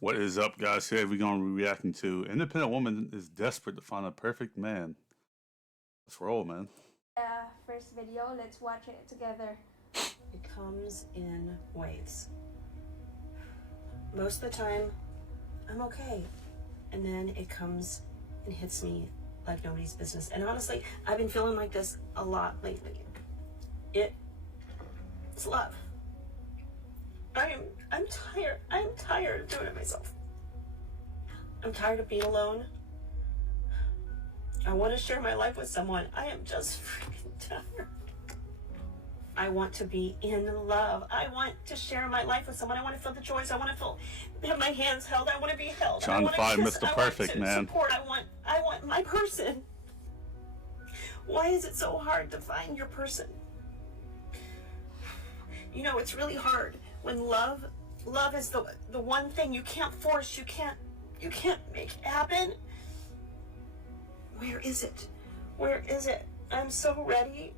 What is up, guys? Today we're going to be reacting to Independent Woman is Desperate to Find a Perfect Man. Let's roll, man. First video, let's watch it together. It comes in waves. Most of the time, I'm okay. And then it comes and hits me like nobody's business. And honestly, I've been feeling like this a lot lately. It's love. I'm tired. I'm tired of doing it myself. I'm tired of being alone. I want to share my life with someone. I am just freaking tired. I want to be in love. I want to share my life with someone. I want to feel the joys. I want to have my hands held. I want to be held. Trying to find Mr. Perfect, man. Support. I want my person. Why is it so hard to find your person? You know, it's really hard when love is the one thing you can't force, you can't make happen. Where is it? Where is it? I'm so ready,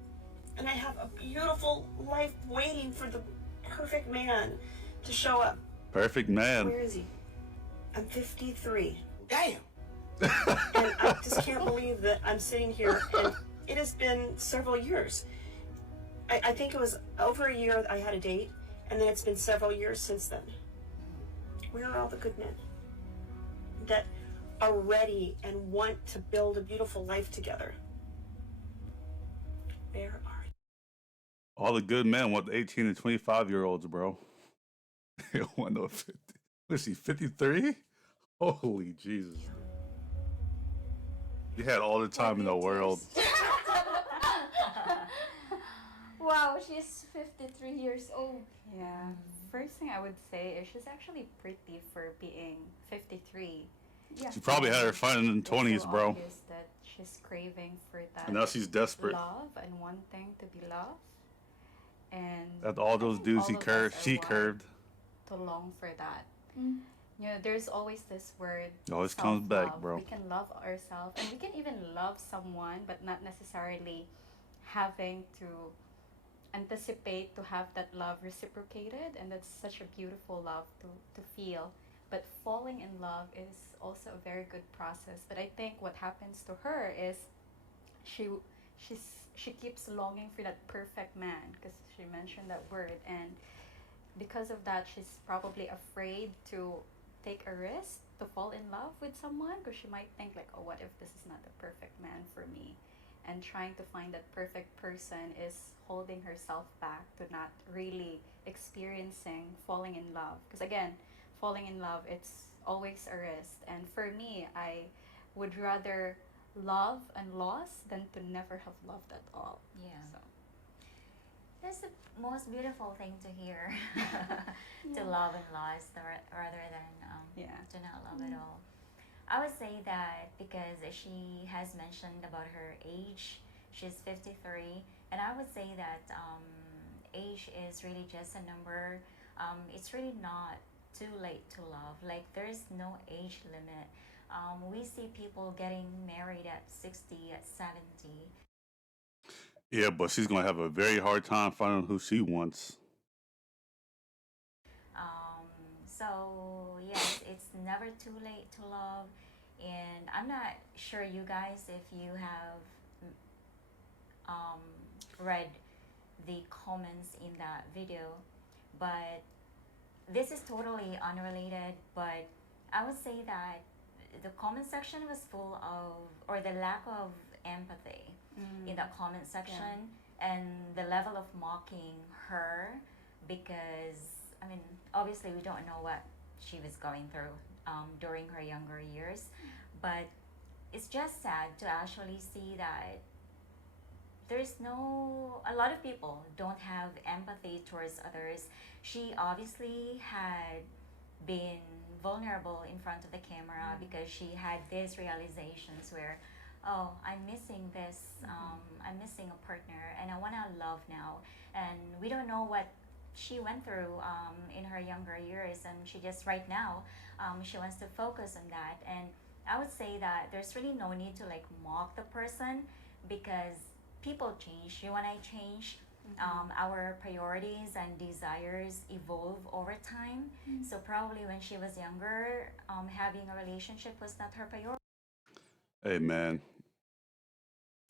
and I have a beautiful life waiting for the perfect man to show up. Perfect man. Where is he? I'm 53. Damn. And I just can't believe that I'm sitting here, and it has been several years. I think it was over a year I had a date, and then it's been several years since then. Where are all the good men that are ready and want to build a beautiful life together? Where are you? All the good men want the 18 and 25-year-olds, bro. They don't want no 50. What is he, 53? Holy Jesus. You had all the time in the world. Wow, she's 53 years old. Yeah. First thing I would say is she's actually pretty for being 53. Yeah. She probably had her fun in the 20s, bro. Obvious that she's craving for that. And now she's desperate. Love and wanting to be loved. And After all those dudes all of us she are curved. to long for that. Mm. You know, there's always this word. It always comes back, self-love. bro. We can love ourselves, and we can even love someone, but not necessarily having to anticipate to have that love reciprocated, and that's such a beautiful love to feel. But falling in love is also a very good process. But I think what happens to her is she keeps longing for that perfect man, because she mentioned that word, and because of that she's probably afraid to take a risk to fall in love with someone, because she might think like, oh, what if this is not the perfect man for me? And trying to find that perfect person is holding herself back to not really experiencing falling in love, because again, falling in love, it's always a risk. And for me, I would rather love and lost than to never have loved at all. Yeah. So That's the most beautiful thing to hear. To Yeah. love and lost rather than yeah. to not love at all. I would say that because she has mentioned about her age, she's 53, and I would say that age is really just a number. It's really not too late to love. Like, there's no age limit. We see people getting married at 60, at 70. Yeah, but she's going to have a very hard time finding who she wants. So yes, it's never too late to love. And I'm not sure, you guys, if you have read the comments in that video, but this is totally unrelated. But I would say that the comment section was full of, or the lack of empathy in the comment section, and the level of mocking her, because I mean, obviously we don't know what she was going through during her younger years, but it's just sad to actually see that a lot of people don't have empathy towards others. She obviously had been vulnerable in front of the camera because she had these realizations where, oh, I'm missing this, I'm missing a partner, and I want to love now. And we don't know what she went through in her younger years, and she just right now, she wants to focus on that. And I would say that there's really no need to like mock the person, because people change. You and I change. Our priorities and desires evolve over time. So probably when she was younger, having a relationship was not her priority. Hey, man.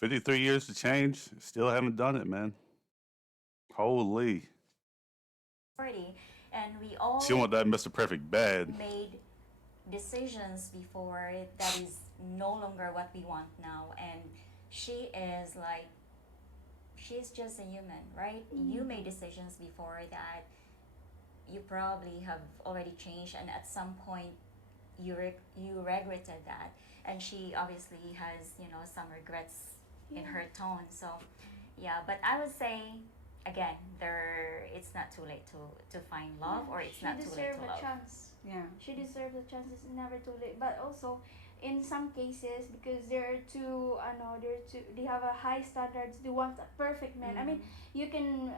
53 years to change. Still haven't done it, man. Holy. And we all She want that Mr. Perfect bad. made decisions before that is no longer what we want now. And she is like, she's just a human, right? You made decisions before that you probably have already changed, and at some point you regretted that. And she obviously has, you know, some regrets in her tone. So yeah, but I would say again, it's not too late to find love, or it's not too late to She deserves a love. chance. Yeah. She deserves a chance. It's never too late. But also, in some cases, because they have a high standards. They want a perfect man. I mean, you can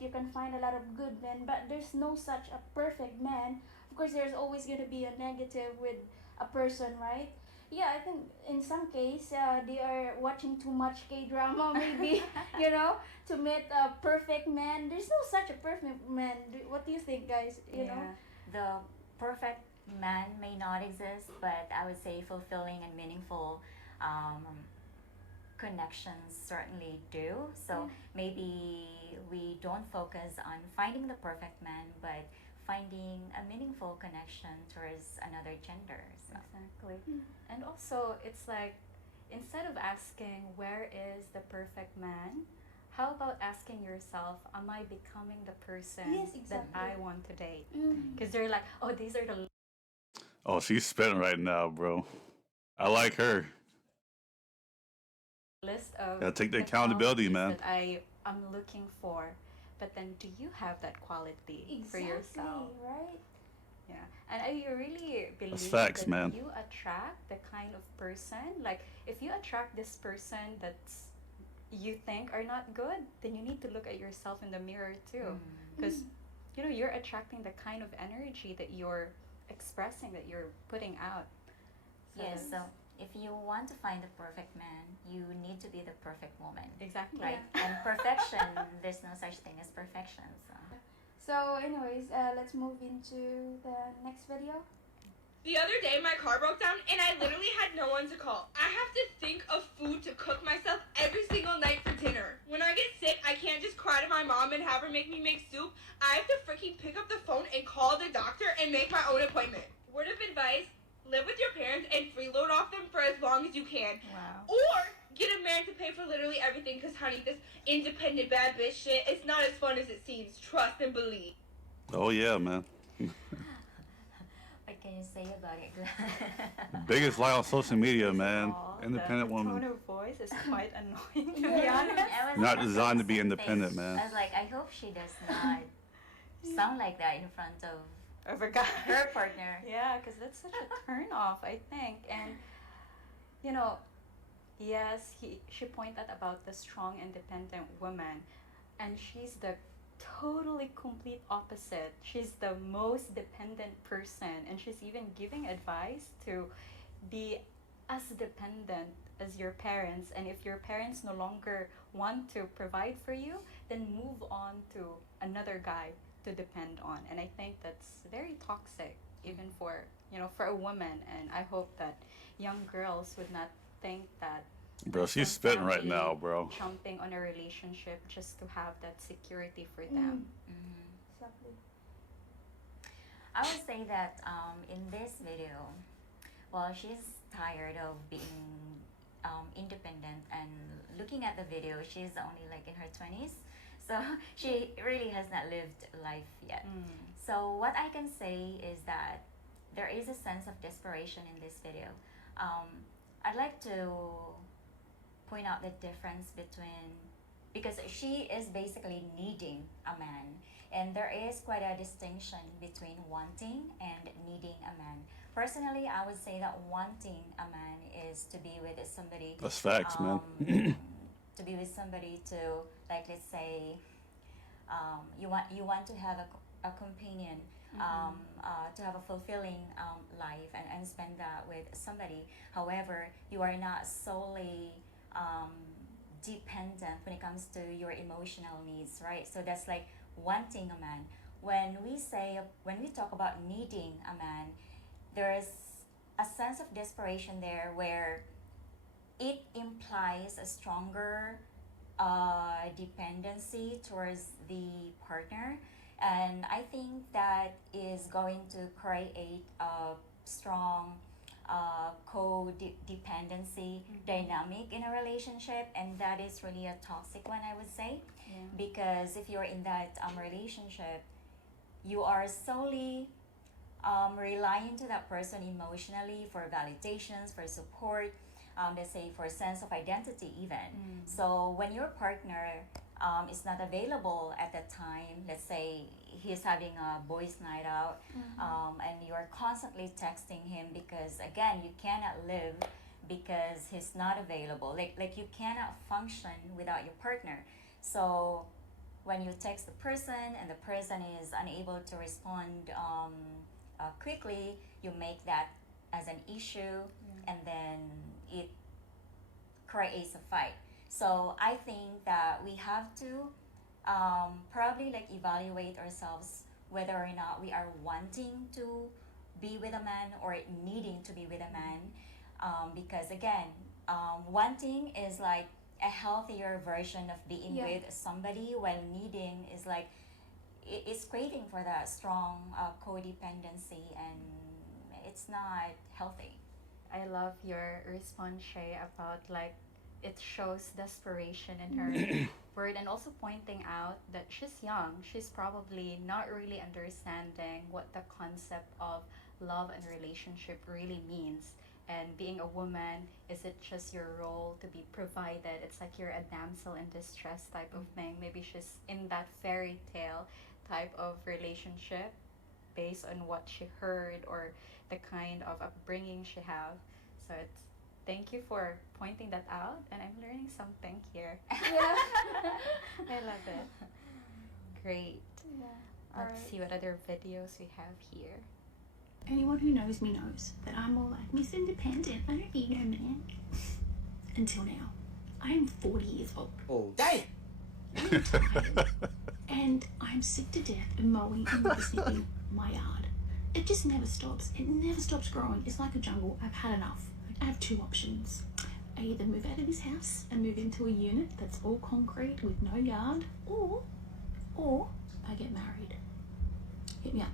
you can find a lot of good men, but there's no such a perfect man. Of course, there's always gonna be a negative with a person, right? Yeah, I think in some case they are watching too much K drama, maybe to meet a perfect man. There's no such a perfect man. What do you think, guys? You know. The perfect man may not exist, but I would say fulfilling and meaningful connections certainly do. So maybe we don't focus on finding the perfect man, but finding a meaningful connection towards another gender. So. Exactly. And also, it's like, instead of asking, where is the perfect man? How about asking yourself, am I becoming the person Yes, that exactly. I want to date? Because they're like, oh, these are the Oh, she's spitting right now, bro. I like her. list of Gotta take the the accountability, qualities man. that I am looking for. But then, do you have that quality for yourself? Right? Yeah, and I really believe facts, that man. you attract the kind of person, like if you attract this person that's you think are not good, then you need to look at yourself in the mirror too, because you're attracting the kind of energy that you're expressing, that you're putting out. Yes, so if you want to find the perfect man, you need to be the perfect woman. Exactly. Right? And perfection, there's no such thing as perfection. So, anyways, let's move into the next video. The other day, my car broke down, and I literally had no one to call. I have to think of food to cook myself every single night for dinner. When I get sick, I can't just cry to my mom and have her make me make soup. I have to freaking pick up the phone and call the doctor and make my own appointment. Word of advice, live with your parents and freeload off them for as long as you can. Wow. Or get a man to pay for literally everything, because, honey, this independent bad bitch shit, it's not as fun as it seems. Trust and believe. Oh, yeah, man. What can you say about it? Biggest lie on social media, man. Aw, Independent the woman. tone of voice is quite annoying, to be honest. I was Not thinking designed to the be same independent, thing. man. I was like, I hope she does not sound like that in front of I forgot. her partner. Yeah, because that's such a turn off, I think. And yes, she pointed about the strong, independent woman, and she's the totally complete opposite. She's the most dependent person, and she's even giving advice to be as dependent as your parents. And if your parents no longer want to provide for you, then move on to another guy to depend on. And I think that's very toxic, even for a woman. And I hope that young girls would not think that Bro, she's some spitting right family now, bro. jumping on a relationship just to have that security for them. Exactly. I would say that in this video, well, she's tired of being independent, and looking at the video, she's only like in her 20s. So she really has not lived life yet. So what I can say is that there is a sense of desperation in this video. I'd like to point out the difference because she is basically needing a man, and there is quite a distinction between wanting and needing a man. Personally, I would say that wanting a man is to be with somebody. That's facts, man. To be with somebody to, like, let's say, you want to have a companion, to have a fulfilling life, and spend that with somebody. However, you are not solely dependent when it comes to your emotional needs, right? So that's like wanting a man. When we talk about needing a man, there is a sense of desperation there where it implies a stronger dependency towards the partner, and I think that is going to create a strong codependency dynamic in a relationship, and that is really a toxic one, I would say. Yeah. Because if you're in that relationship, you are solely relying to that person emotionally for validations, for support, let's say for sense of identity even. So when your partner is not available at that time, let's say he's having a boys' night out, and you're constantly texting him because again you cannot live because he's not available. Like you cannot function without your partner. So when you text the person and the person is unable to respond quickly, you make that as an issue, and then it creates a fight. So I think that we have to probably like evaluate ourselves whether or not we are wanting to be with a man or needing to be with a man, because again, wanting is like a healthier version of being Yeah. with somebody, while needing is like it's craving for that strong codependency, and it's not healthy. I love your response, Shay, about like it shows desperation in her word, and also pointing out that she's young. She's probably not really understanding what the concept of love and relationship really means. And being a woman, is it just your role to be provided? It's like you're a damsel in distress type of thing. Maybe she's in that fairy tale type of relationship based on what she heard or the kind of upbringing she have. So it's thank you for pointing that out, and I'm learning something here. Yeah. I love it. Great. Yeah. Let's Alright. see what other videos we have here. Anyone who knows me knows that I'm more like Miss Independent. I don't need no man. Until now. I am 40 years old. Oh, damn! I'm tired. And I'm sick to death of mowing and snipping my yard. It just never stops. It never stops growing. It's like a jungle. I've had enough. I have two options. I either move out of this house and move into a unit that's all concrete with no yard, or I get married. Hit me up.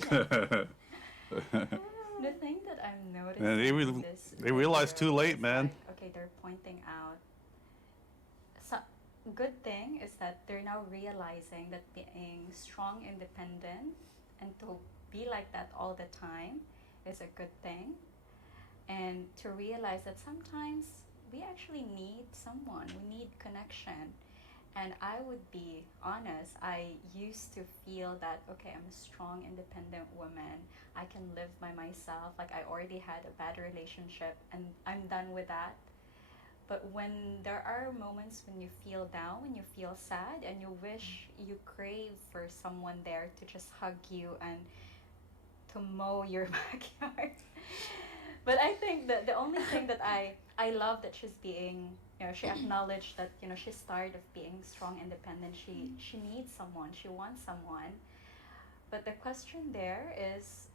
The thing that I'm noticing Man, in this they realized video too late, is man. like, okay, they're pointing out. So, good thing is that they're now realizing that being strong, independent, and to be like that all the time is a good thing. And to realize that sometimes we actually need someone, we need connection. And I would be honest, I used to feel that, okay, I'm a strong, independent woman. I can live by myself. Like, I already had a bad relationship and I'm done with that. But when there are moments when you feel down, when you feel sad, and you wish, you crave for someone there to just hug you and to mow your backyard. But I think that the only thing that I love that she's being, she acknowledged that, she's tired of being strong, independent. She needs someone. She wants someone. But the question there is,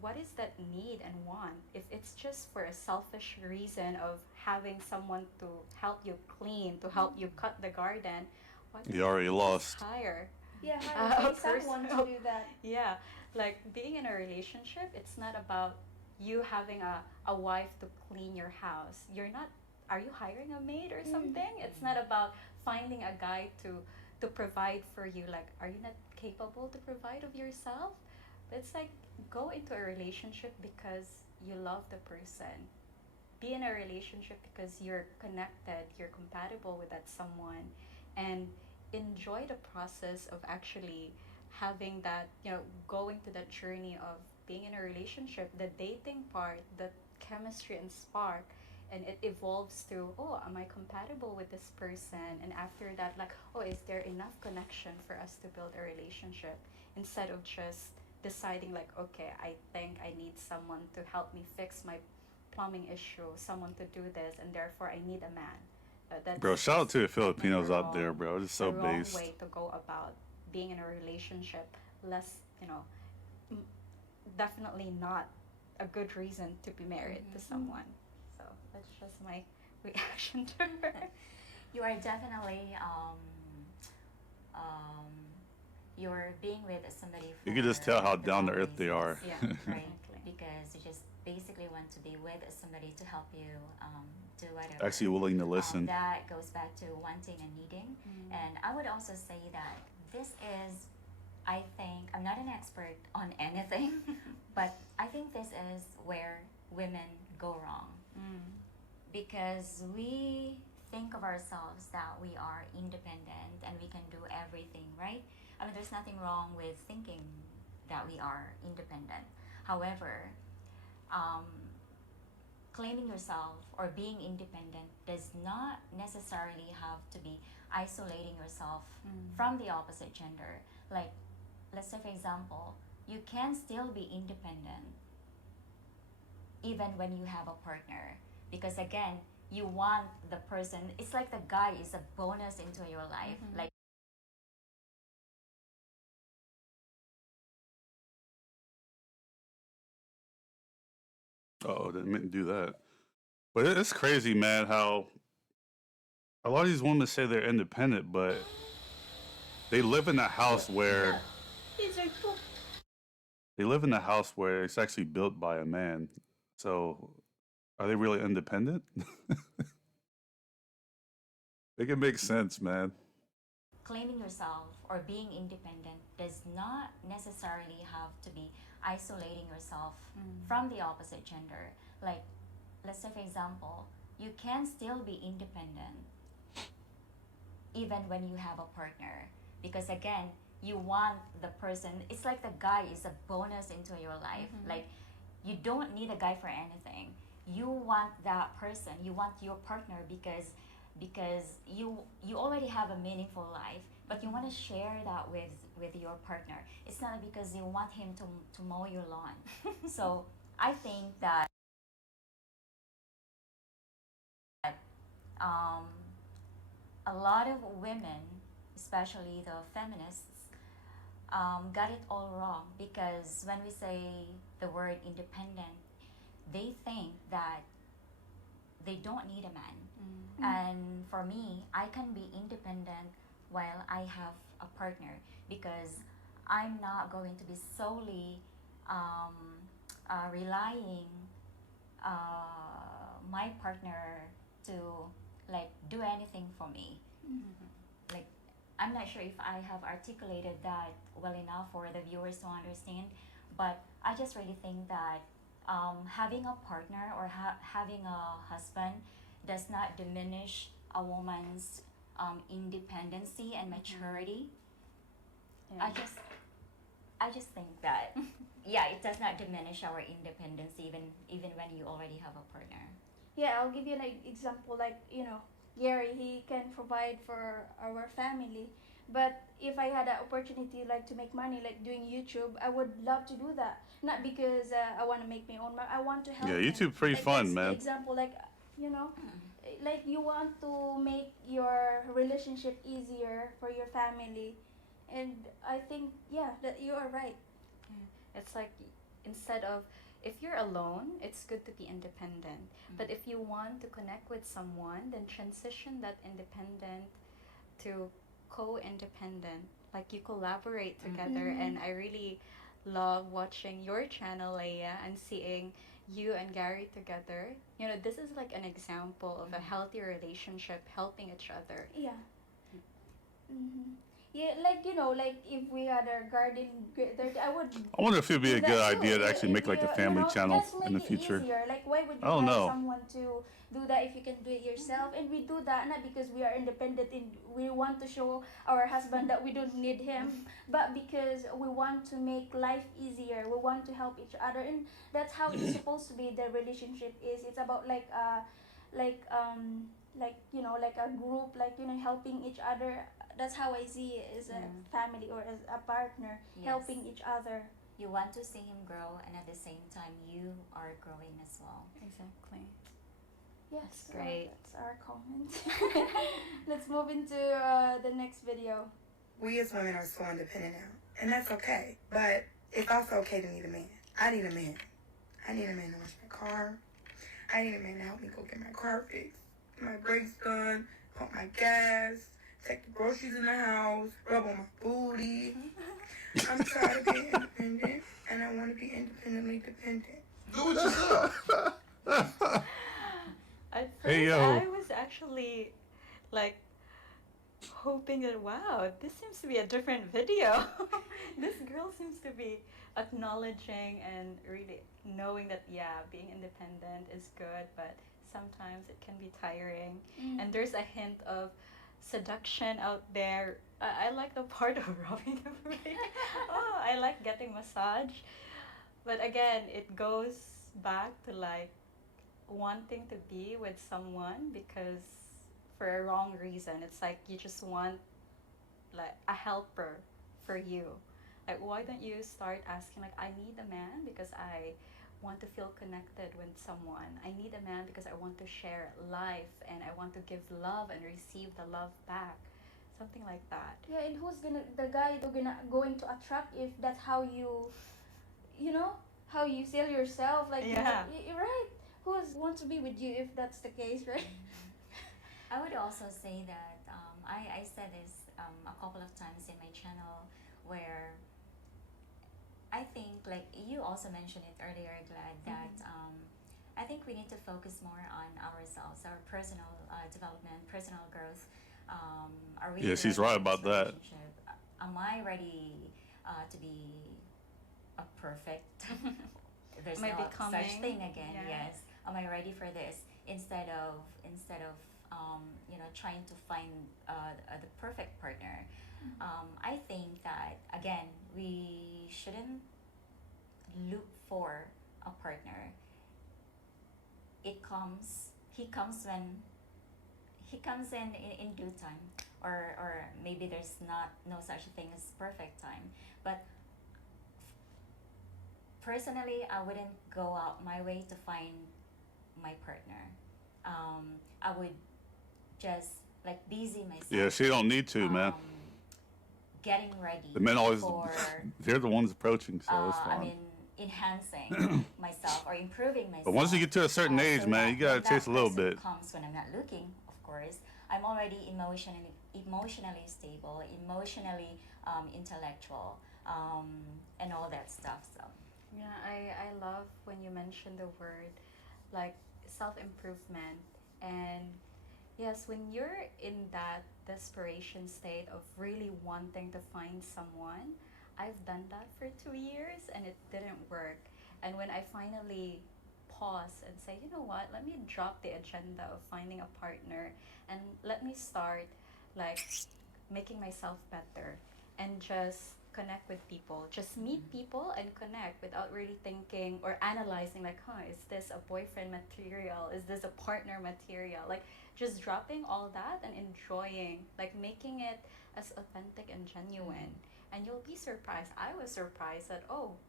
what is that need and want? If it's just for a selfish reason of having someone to help you clean, to help you cut the garden, why don't You already just lost. hire Yeah. a Hire someone person? to do that. Yeah, like being in a relationship, it's not about you having a wife to clean your house. Are you hiring a maid or something? It's not about finding a guy to provide for you. Like, are you not capable to provide of yourself? But it's like, go into a relationship because you love the person. Be in a relationship because you're connected, you're compatible with that someone, and enjoy the process of actually having that, going to that journey of being in a relationship, the dating part, the chemistry and spark, and it evolves to, oh, am I compatible with this person? And after that, like, oh, is there enough connection for us to build a relationship? Instead of just deciding like, okay, I think I need someone to help me fix my plumbing issue, someone to do this, and therefore I need a man. That's Bro, shout out to the like Filipinos out there, bro. It's so the wrong based. way to go about being in a relationship. Less, m- definitely not a good reason to be married to someone. So that's just my reaction to her. You are definitely you're being with somebody for You can just tell how the down to wrong earth they are. reasons, Yeah, right? exactly. Because you just basically want to be with somebody to help you do whatever. Actually willing to listen. That goes back to wanting and needing. And I would also say that this is, I think, I'm not an expert on anything, but I think this is where women go wrong. Because we think of ourselves that we are independent and we can do everything, right? I mean, there's nothing wrong with thinking that we are independent. However, claiming yourself or being independent does not necessarily have to be isolating yourself from the opposite gender. Like, let's say, for example, you can still be independent even when you have a partner. Because again, you want the person, it's like the guy is a bonus into your life. Like, Oh, didn't mean to do that. But it's crazy, man, how a lot of these women say they're independent, but they live in a house where it's actually built by a man. So are they really independent? Make it make sense, man. claiming yourself or being independent does not necessarily have to be isolating yourself from the opposite gender. Like, let's say, for example, you can still be independent even when you have a partner. Because again, you want the person, it's like the guy is a bonus into your life. Like, you don't need a guy for anything. You want that person, you want your partner because you already have a meaningful life, but you want to share that with your partner. It's not because you want him to mow your lawn. So I think that a lot of women, especially the feminists, got it all wrong. Because when we say the word independent, they think that they don't need a man. And for me, I can be independent while I have a partner, because I'm not going to be solely relying my partner to like do anything for me. Like, I'm not sure if I have articulated that well enough for the viewers to understand, but I just really think that having a partner or having a husband does not diminish a woman's independency and maturity. Yeah. I just think that yeah, it does not diminish our independence even when you already have a partner. Yeah, I'll give you an example. Like, Gary, he can provide for our family. But if I had an opportunity like to make money, like doing YouTube, I would love to do that. Not because I want to make my own money. I want to help. Yeah, him. YouTube pretty Like, fun, that's the man. example, like, like you want to make your relationship easier for your family, and I think that you are right. Yeah. It's like, instead of, if you're alone, it's good to be independent. But if you want to connect with someone, then transition that independent to co-independent. Like, you collaborate together. And I really love watching your channel, Leia, and seeing you and Gary together. This is like an example of a healthy relationship, helping each other. Yeah. Yeah, like like if we had a garden, I would. I wonder if it'd be do a that good too. idea to actually make like a family channel just make in the it future. easier. Like, why would you I don't hire know. someone to do that if you can do it yourself? And we do that not because we are independent and we want to show our husband that we don't need him, but because we want to make life easier. We want to help each other, and that's how it's supposed to be. The relationship is. It's about like like a group, like helping each other. That's how I see it, as a family or as a partner, Yes. helping each other. You want to see him grow, and at the same time, you are growing as well. Exactly. Yes, great. That's our comment. Let's move into the next video. We as women are so independent now, and that's okay. But it's also okay to need a man. I need a man. I need a man to wash my car. I need a man to help me go get my car fixed, get my brakes done, pump my gas, take the groceries in the house, rub on my booty. I'm tired of being independent, and I want to be independently dependent. Do what you said. At first, Hey, yo. I was actually like hoping that, wow, this seems to be a different video. This girl seems to be acknowledging and really knowing that, yeah, being independent is good, but sometimes it can be tiring. And there's a hint of seduction out there. I like the part of rubbing the brain. Oh, I like getting massage. But again, it goes back to like wanting to be with someone because for a wrong reason. It's like you just want like a helper for you. Like, why don't you start asking like, I need a man because I want to feel connected with someone. I need a man because I want to share life and I want to give love and receive the love back. Something like that. Yeah, and who's the guy going to attract if that's how you know, how you sell yourself? Like, Yeah. you're right. Who's want to be with you if that's the case, right? I would also say that I said this a couple of times in my channel where I think, like you also mentioned it earlier, Glad, that I think we need to focus more on ourselves, our personal development, personal growth. Are we Yeah, she's ready right for about this that. relationship? Am I ready to be a perfect? There's Am I no such becoming? thing again. Yeah. Yes. Am I ready for this? Instead of trying to find the perfect partner. I think that again we shouldn't look for a partner. He comes in due time, or maybe there's no such thing as perfect time. But personally, I wouldn't go out my way to find my partner. I would just like busy myself. Yeah, she don't need to, man. Getting ready. The men always, for they're the ones approaching, so it's fine. enhancing myself or improving myself. But once you get to a certain age, so man, that you gotta when that taste a little person bit. comes when I'm not looking, of course, I'm already emotionally stable, emotionally intellectual, and all that stuff. So Yeah, I love when you mention the word like self-improvement. And yes, when you're in that desperation state of really wanting to find someone, I've done that for 2 years and it didn't work. And when I finally pause and say, you know what, let me drop the agenda of finding a partner and let me start like making myself better and just connect with people, just meet people and connect without really thinking or analyzing like, is this a boyfriend material, is this a partner material, like just dropping all that and enjoying, like making it as authentic and genuine. And you'll be surprised. I was surprised that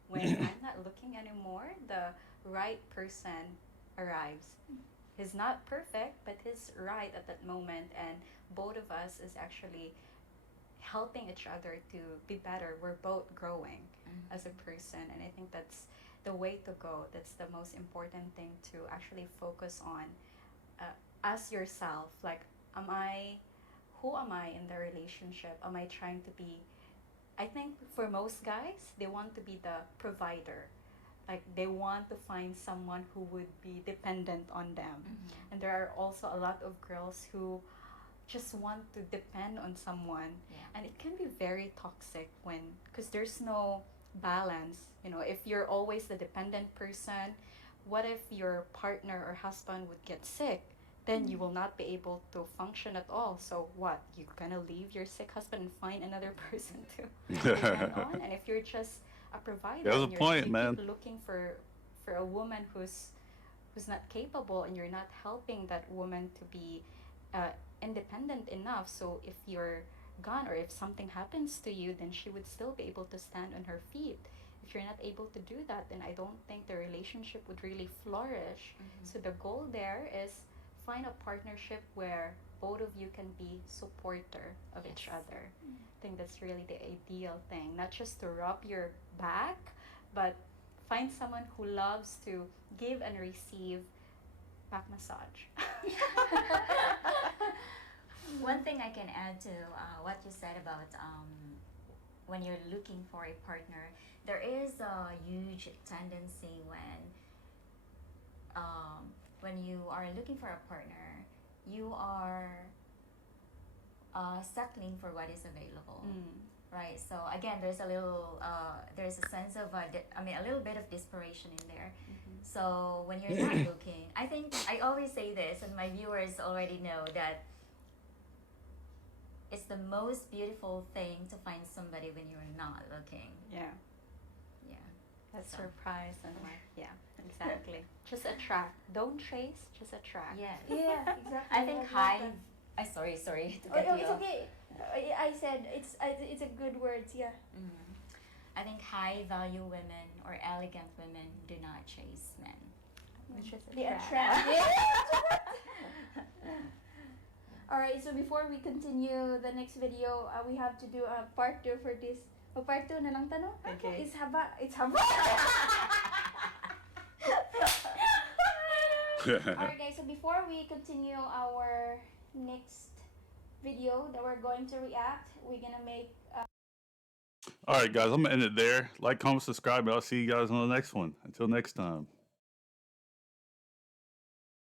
when I'm not looking anymore, the right person arrives. He's not perfect, but he's right at that moment, and both of us is actually helping each other to be better. We're both growing as a person, and I think that's the way to go. That's the most important thing to actually focus on. As yourself, like, who am I in the relationship? Am I trying to be, I think for most guys, they want to be the provider. Like, they want to find someone who would be dependent on them. And there are also a lot of girls who just want to depend on someone. And it can be very toxic because there's no balance. If you're always the dependent person, what if your partner or husband would get sick? Then you will not be able to function at all. So what? You're gonna leave your sick husband and find another person to depend on? And if you're just a provider, There's a and point, you man. keep looking for a woman who's not capable, and you're not helping that woman to be independent enough, so if you're gone or if something happens to you, then she would still be able to stand on her feet. If if you're not able to do that, then I don't think the relationship would really flourish. So the goal there is find a partnership where both of you can be supporter of each other. I think that's really the ideal thing, not just to rub your back, but find someone who loves to give and receive back massage. One thing I can add to what you said about when you're looking for a partner, there is a huge tendency when you are looking for a partner, you are settling for what is available, right? So again, there's a little, there's a sense of, a little bit of desperation in there. So when you're not looking, I think I always say this, and my viewers already know that it's the most beautiful thing to find somebody when you're not looking. Yeah. Yeah. That's So. surprise and yeah, exactly. Just attract. Don't chase, just attract. Yes. Yeah, exactly. I think love high. that. Sorry to Oh, cut oh, you it's off. okay. I said it's a good words. Yeah. I think high value women or elegant women do not chase men. Which is They attract. attract. All right. So before we continue the next video, we have to do a part 2 for this. O part 2 na lang tanong. Okay. It's haba. It's haba. Alright guys, so before we continue our next video that we're going to react, we're gonna make All right, guys, I'm gonna end it there. Like, comment, subscribe, and I'll see you guys on the next one. Until next time.